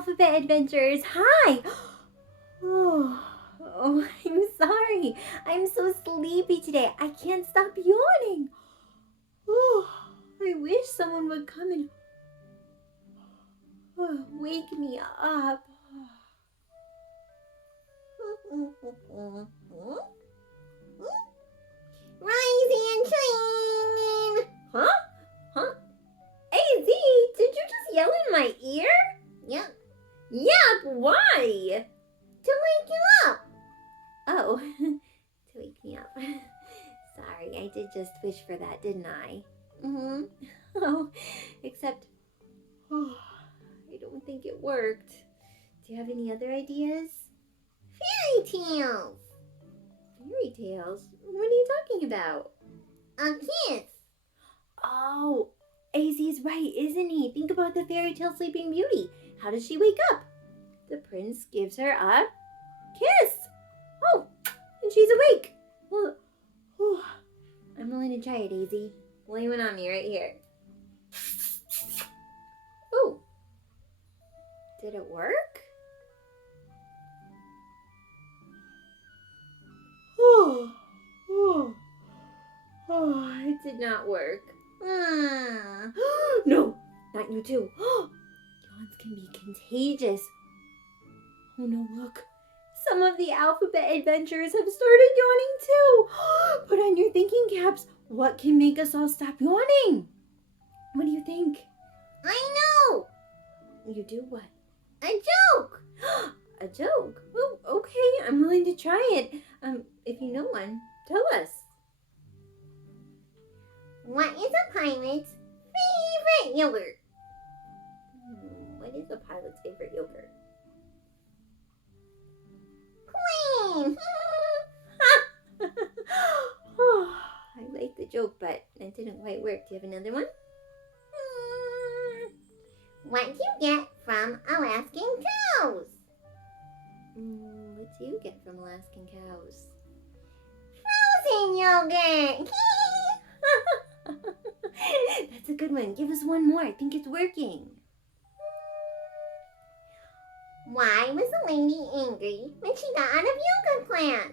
Alphabet Adventures. Hi. I'm sorry. I'm so sleepy today. I can't stop yawning. I wish someone would come and wake me up. Rise and shine! Huh? Hey, Z, did you just yell in my ear? Yep, Yep, why? to wake you up. Oh, to wake me up. Sorry, I did just wish for that, didn't I? Mm-hmm. Oh, except, I don't think it worked. Do you have any other ideas? Fairy tales. Fairy tales? What are you talking about? A kiss. Oh, AZ is right, isn't he? Think about the fairy tale Sleeping Beauty. How does she wake up? The prince gives her a kiss. Oh, and she's awake. Well, I'm willing to try it, AZ. Blame it on me right here. Oh, did it work? It did not work. No, not you too. Yawns can be contagious. Oh no, look. Some of the alphabet adventurers have started yawning too. Put on your thinking caps. What can make us all stop yawning? What do you think? I know. You do what? A joke. A joke? Oh, okay. I'm willing to try it. If you know one, tell us. What is a pilot's favorite yogurt? What is a pilot's favorite yogurt? Plain. I like the joke, but it didn't quite work. Do you have another one? What do you get from Alaskan cows? What do you get from Alaskan cows? Frozen yogurt. That's a good one. Give us one more. I think it's working. Why was the lady angry when she got out of yoga class?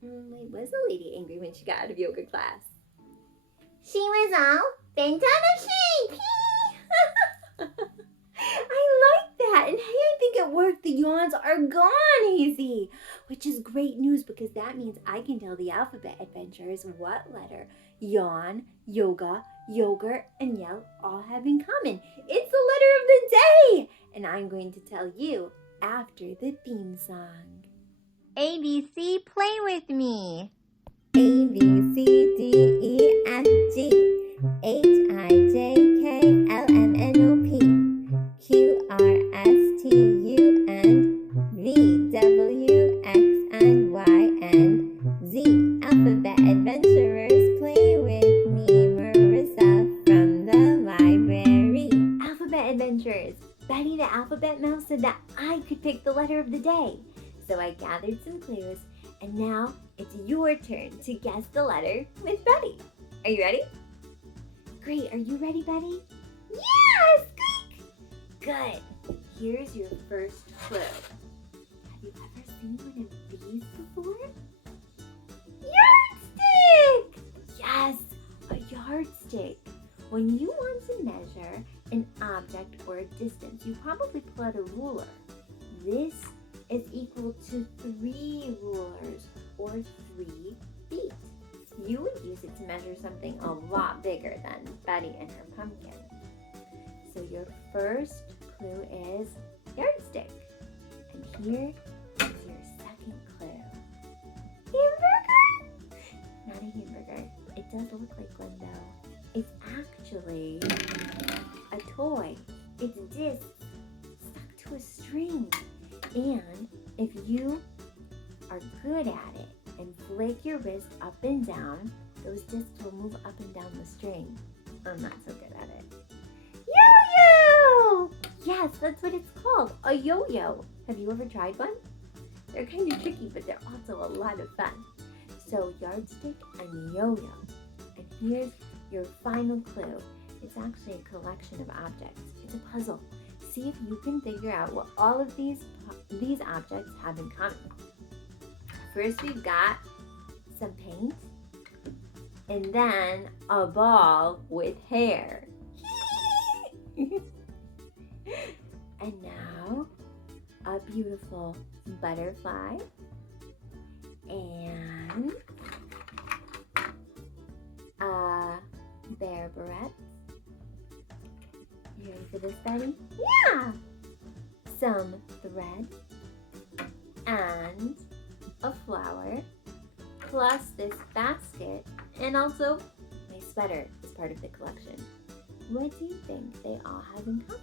Why was the lady angry when she got out of yoga class? She was all bent out of shape. I like that. And hey, I think it worked. The yawns are gone, Hazy. Which is great news because that means I can tell the alphabet adventurers what letter yawn, yoga, yogurt, and yell all have in common. It's the letter of the day. And I'm going to tell you after the theme song. ABC, play with me. A, B, C, D, E, F, G, H, I, J, K, L, M, N, O, P, Q, R, S, T, U, and V, W, X, and Y, and Z. Alphabet adventurers, play with me. Marissa from the library. Alphabet adventurers. Betty the alphabet mouse said that I could pick the letter of the day. So I gathered some clues, and now it's your turn to guess the letter with Betty. Are you ready? Great. Are you ready, Betty? Yes! Good. Here's your first clue. Have you ever seen one of these before? Yardstick! Yes, a yardstick. When you want to measure an object or a distance, you probably pull out a ruler. This is equal to 3 rulers or 3 feet. You would use it to measure something a lot bigger than Betty and her pumpkin. So your first clue is yardstick. And here is your second clue. Hamburger? Not a hamburger. It does look like one though. It's actually a toy. It's discs stuck to a string. And if you are good at it and flick your wrist up and down, those discs will move up and down the string. I'm not so good at it. Yo-yo! Yes, that's what it's called, a yo-yo. Have you ever tried one? They're kind of tricky, but they're also a lot of fun. So yardstick and yo-yo. And here's your final clue. It's actually a collection of objects. It's a puzzle. see if you can figure out what all of these objects have in common. First, we've got some paint, and then a ball with hair. And now, a beautiful butterfly, and a bear barrette. You ready for this, Betty? Yeah. Some thread and a flower, plus this basket, and also my sweater is part of the collection. What do you think they all have in common?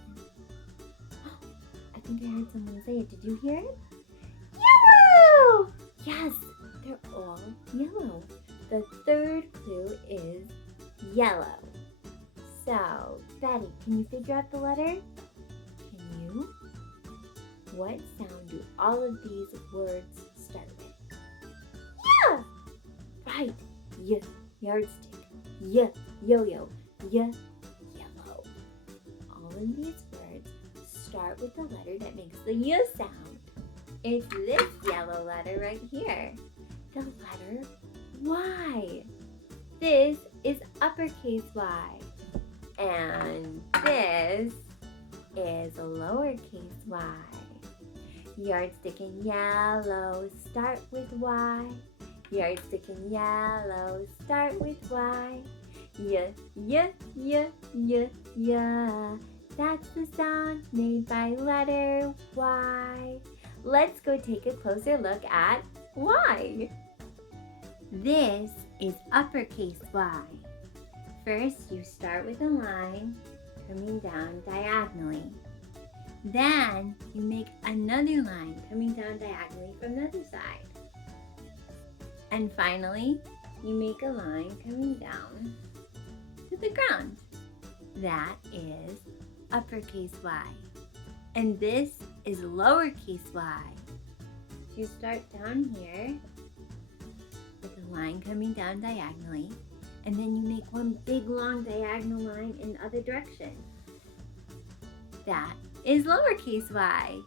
I think I heard someone say it. Did you hear it? Yellow! Yes, they're all yellow. The third clue is yellow. So, Betty, can you figure out the letter? Can you? What sound do all of these words start with? Yeah. Right. Y, yardstick. Y, yo-yo. Y, yellow. All of these words start with the letter that makes the Y sound. It's this yellow letter right here. The letter Y. This is uppercase Y. And this is lowercase y. Yardstick in yellow, start with Y. Yardstick in yellow, start with Y. Y, y, y, y, y. That's the sound made by letter Y. Let's go take a closer look at Y. This is uppercase Y. First, you start with a line coming down diagonally. Then, you make another line coming down diagonally from the other side. And finally, you make a line coming down to the ground. That is uppercase Y. And this is lowercase y. You start down here with a line coming down diagonally, and then you make one big long diagonal line in the other direction. That is lowercase y.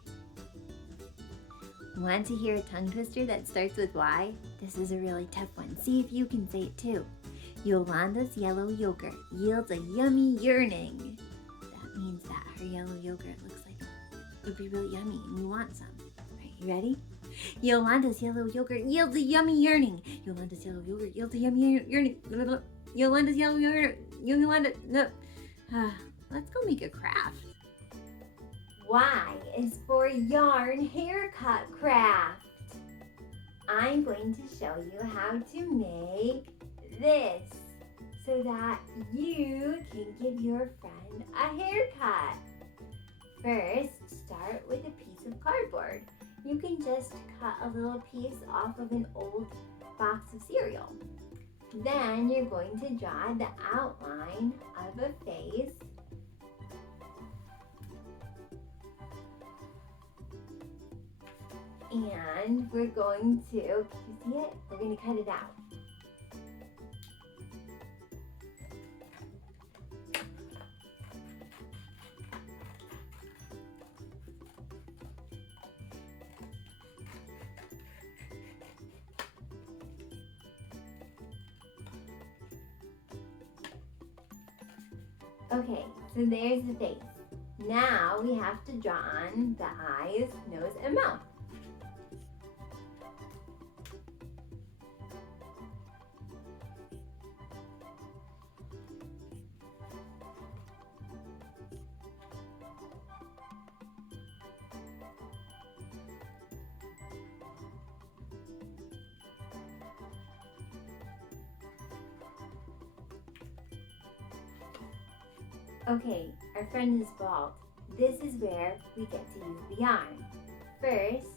Want to hear a tongue twister that starts with Y? This is a really tough one. See if you can say it too. Yolanda's yellow yogurt yields a yummy yearning. That means that her yellow yogurt looks like it would be really yummy and you want some. Right, you ready? Yolanda's yellow yogurt yields a yummy yearning. Yolanda's yellow yogurt yields a yummy yearning. Yolanda's yellow yogurt. No. Let's go make a craft. Y is for yarn haircut craft. I'm going to show you how to make this so that you can give your friend a haircut. First, start with a piece of cardboard. You can just cut a little piece off of an old box of cereal. Then you're going to draw the outline of a face. And we're going to, can you see it? We're going to cut it out. Okay, so there's the face. Now we have to draw on the eyes, nose, and mouth. Okay, our friend is bald. This is where we get to use the yarn. First,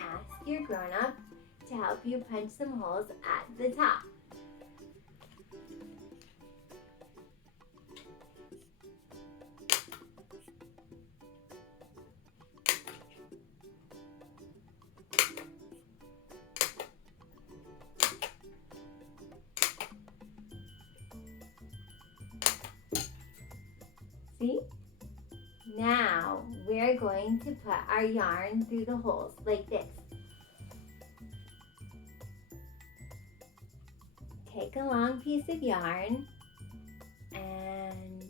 ask your grown-up to help you punch some holes at the top. See? Now we're going to put our yarn through the holes like this. Take a long piece of yarn and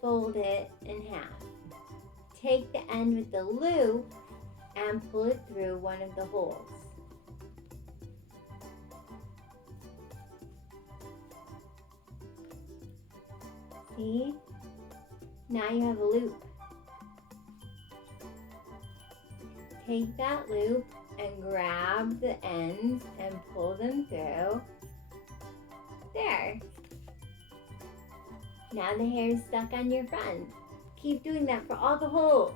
fold it in half. Take the end with the loop and pull it through one of the holes. See? Now you have a loop. Take that loop and grab the ends and pull them through. There. Now the hair is stuck on your front. Keep doing that for all the holes.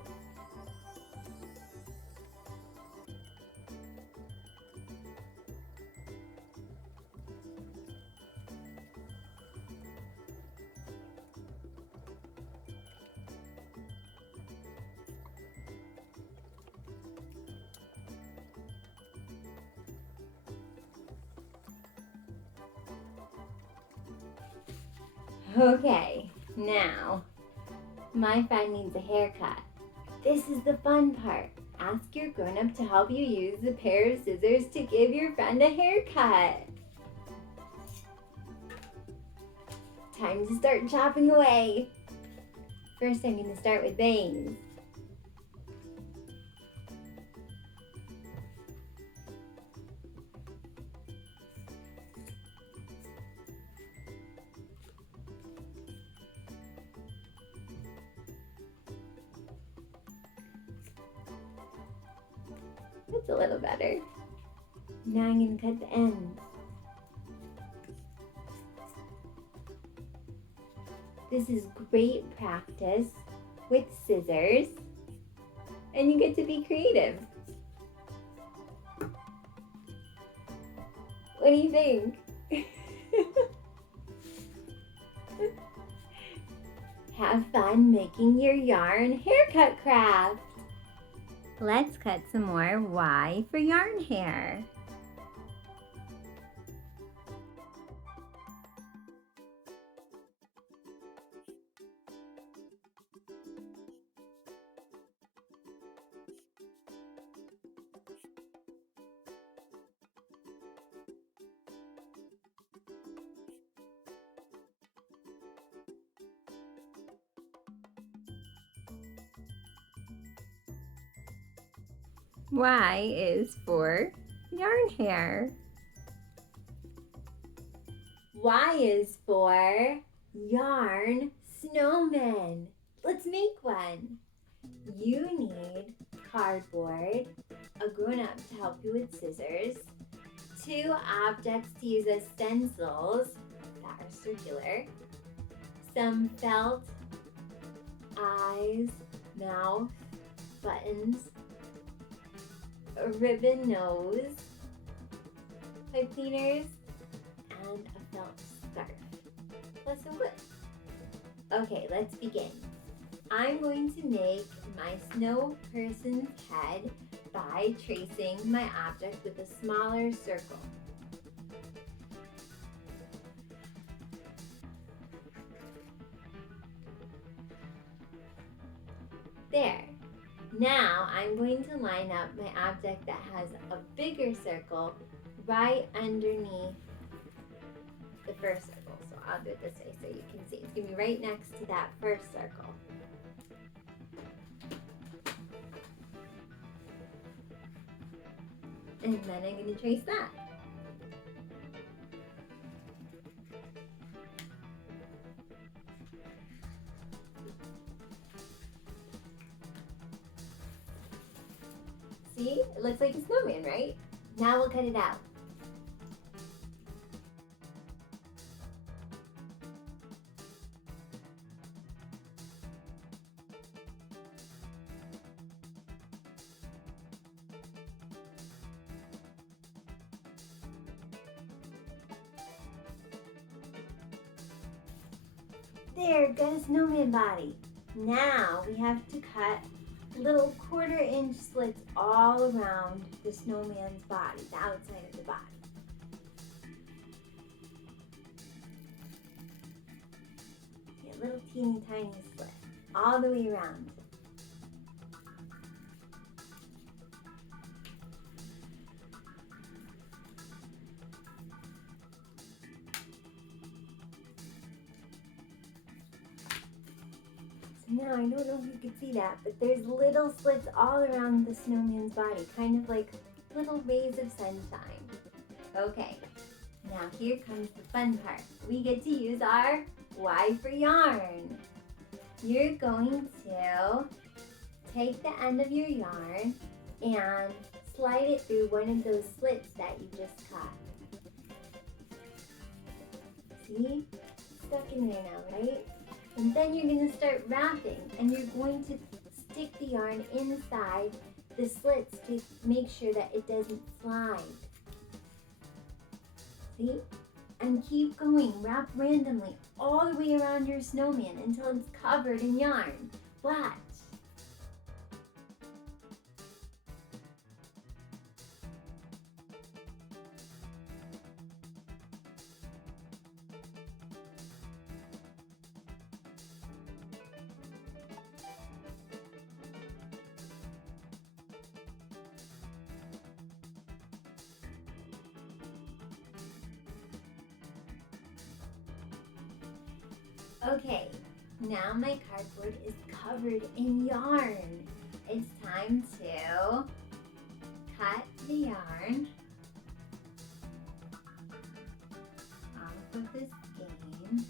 Okay, now my friend needs a haircut. This is the fun part. Ask your grown-up to help you use a pair of scissors to give your friend a haircut. Time to start chopping away. First, I'm going to start with bangs. That's a little better. Now I'm going to cut the ends. This is great practice with scissors, and you get to be creative. What do you think? Have fun making your yarn haircut craft. Let's cut some more Y for yarn hair. Y is for yarn hair. Y is for yarn snowmen. Let's make one. You need cardboard, a grown-up to help you with scissors, 2 objects to use as stencils that are circular, some felt, eyes, mouth, buttons, a ribbon nose, pipe cleaners, and a felt scarf, plus some glue. Okay, let's begin. I'm going to make my snow person's head by tracing my object with a smaller circle. There. Now I'm going to line up my object that has a bigger circle right underneath the first circle. So I'll do it this way so you can see. It's going to be right next to that first circle. And then I'm going to trace that. See? It looks like a snowman, right? Now we'll cut it out. There, got a snowman body. Now we have to cut little 1/4-inch slits all around the snowman's body, the outside of the body. Yeah, little teeny tiny slit. all the way around. So now I don't know if you can see that, but there's little slits all around the snowman's body, kind of like little rays of sunshine. Okay, now here comes the fun part. We get to use our Y for yarn. You're going to take the end of your yarn and slide it through one of those slits that you just cut. See? Stuck in there now, right? And then you're going to start wrapping, and you're going to stick the yarn inside the slits to make sure that it doesn't slide. See? And keep going. Wrap randomly all the way around your snowman until it's covered in yarn. Watch. Okay, now my cardboard is covered in yarn. It's time to cut the yarn off of the skein,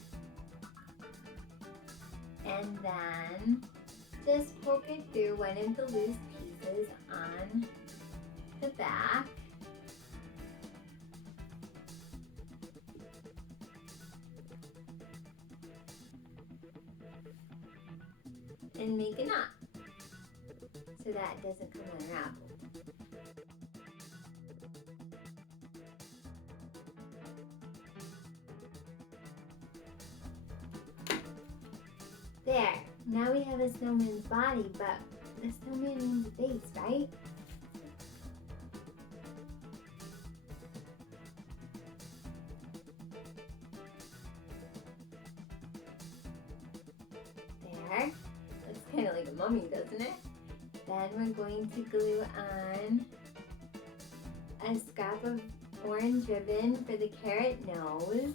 and then just poke it through one of the loose pieces on the back. And make a knot so that it doesn't come unraveled. There, now we have a snowman's body, but the snowman needs a base, right? There. Kind of like a mummy, doesn't it? Then we're going to glue on a scrap of orange ribbon for the carrot nose.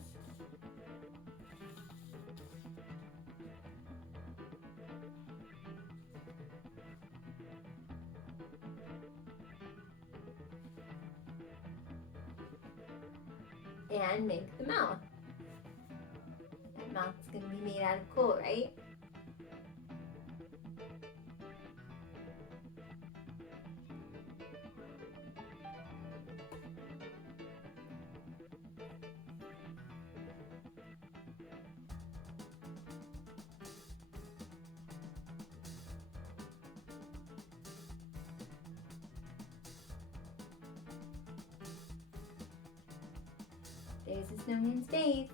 And make the mouth. That mouth's going to be made out of coal, right? There's the snowman's face.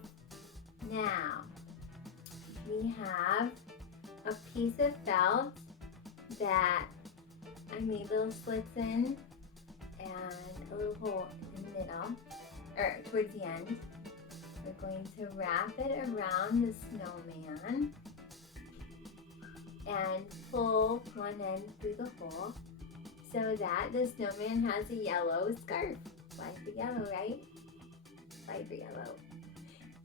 Now, we have a piece of felt that I made little slits in and a little hole in the middle, or towards the end. We're going to wrap it around the snowman and pull one end through the hole so that the snowman has a yellow scarf. Why the yellow, right? Vibrant yellow.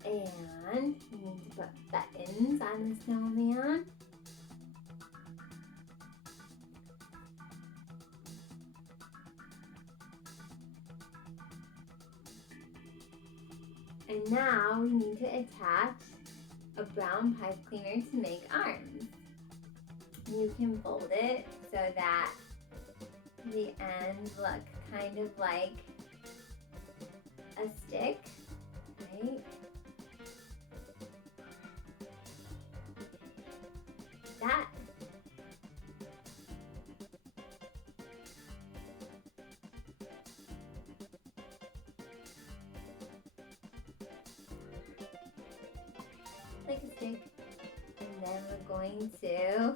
And we need to put buttons on the snowman. And now we need to attach a brown pipe cleaner to make arms. You can fold it so that the ends look kind of like a stick, right? That. Like a stick. And then we're going to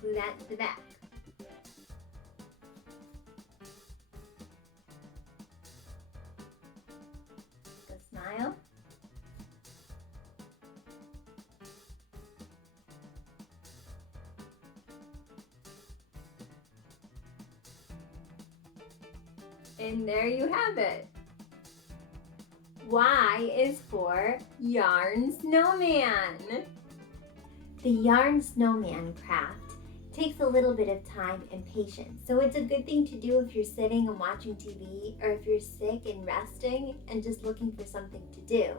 glue that to the back. Smile. And there you have it. Y is for yarn snowman. The yarn snowman craft takes a little bit of time and patience, so it's a good thing to do if you're sitting and watching TV, or if you're sick and resting and just looking for something to do.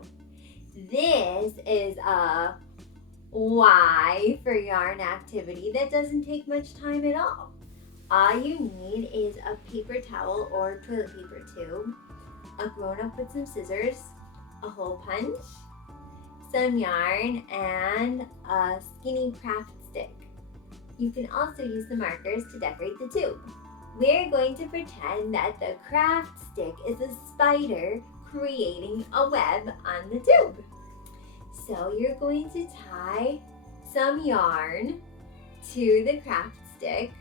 This is a Y for yarn activity that doesn't take much time at all. All you need is a paper towel or toilet paper tube, a grown-up with some scissors, a hole punch, some yarn, and a skinny craft stick. You can also use the markers to decorate the tube. We're going to pretend that the craft stick is a spider creating a web on the tube. So you're going to tie some yarn to the craft stick,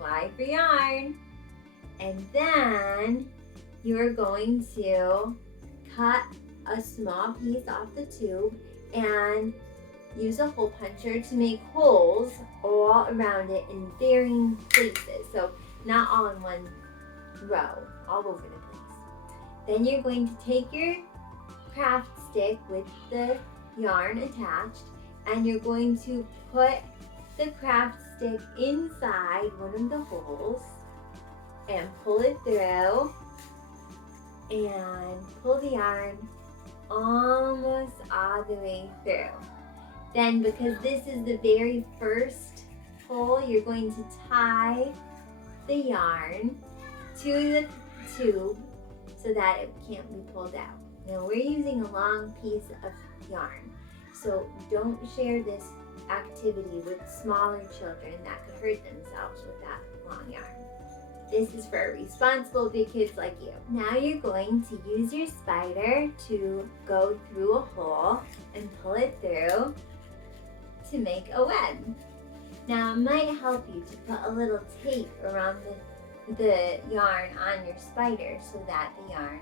Y for yarn, and then you're going to cut a small piece off the tube and use a hole puncher to make holes all around it in varying places. So not all in one row, all over the place. Then you're going to take your craft stick with the yarn attached, and you're going to put the craft stick inside one of the holes and pull it through and pull the yarn almost all the way through. Then, because this is the very first hole, you're going to tie the yarn to the tube so that it can't be pulled out. Now we're using a long piece of yarn, so don't share this activity with smaller children that could hurt themselves with that long yarn. This is for responsible big kids like you. Now you're going to use your spider to go through a hole and pull it through to make a web. Now it might help you to put a little tape around the yarn on your spider so that the yarn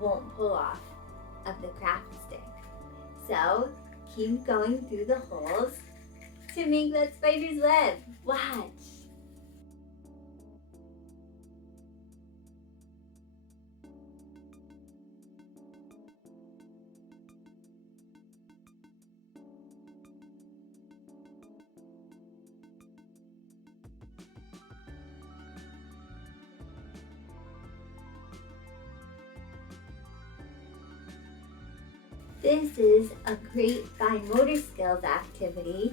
won't pull off of the craft stick. So keep going through the holes to make that spider's web. Watch. This is a great fine motor skills activity,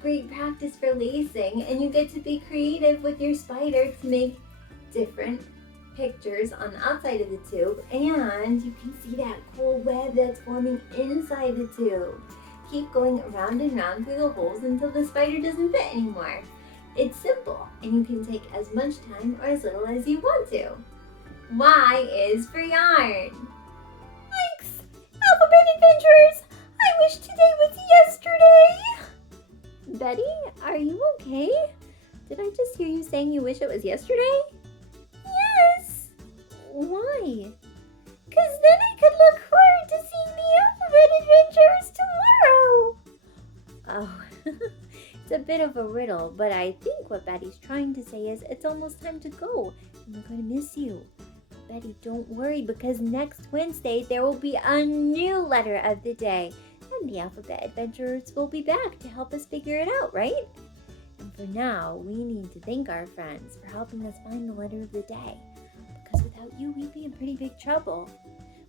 great practice for lacing, and you get to be creative with your spider to make different pictures on the outside of the tube, and you can see that cool web that's forming inside the tube. Keep going around and around through the holes until the spider doesn't fit anymore. It's simple, and you can take as much time or as little as you want to. Y is for yarn. Thanks, Alphabet Adventures! I wish today was yesterday! Betty, are you okay? Did I just hear you saying you wish it was yesterday? Yes! Why? 'Cause then I could look forward to seeing the Alphabet Adventures tomorrow! Oh, it's a bit of a riddle, but I think what Betty's trying to say is it's almost time to go, and we're going to miss you. Betty, don't worry, because next Wednesday there will be a new letter of the day, and the Alphabet Adventurers will be back to help us figure it out, right? And for now, we need to thank our friends for helping us find the letter of the day, because without you, we'd be in pretty big trouble.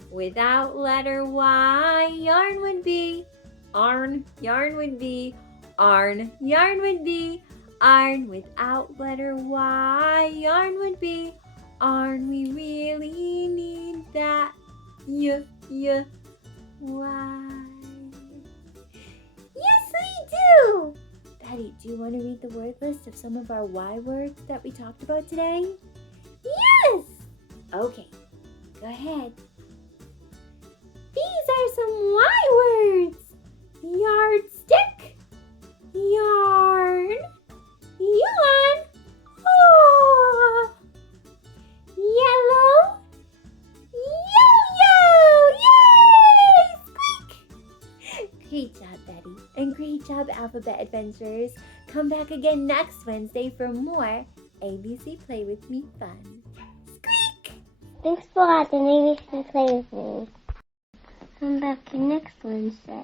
Without letter Y, yarn would be Arn, yarn would be Arn, yarn would be Arn. Without letter Y, yarn would be Arn. We really need that Y. Why? Yes, we do! Betty, do you want to read the word list of some of our Y words that we talked about today? Yes! Okay, go ahead. These are some Y words. Yardstick, yarn, yawn, aw, yellow, yo-yo, yay, squeak! Great job, Betty, and great job, Alphabet Adventurers. Come back again next Wednesday for more ABC Play With Me fun. Squeak! Thanks for watching. Maybe you can play with me. Come back to next Wednesday.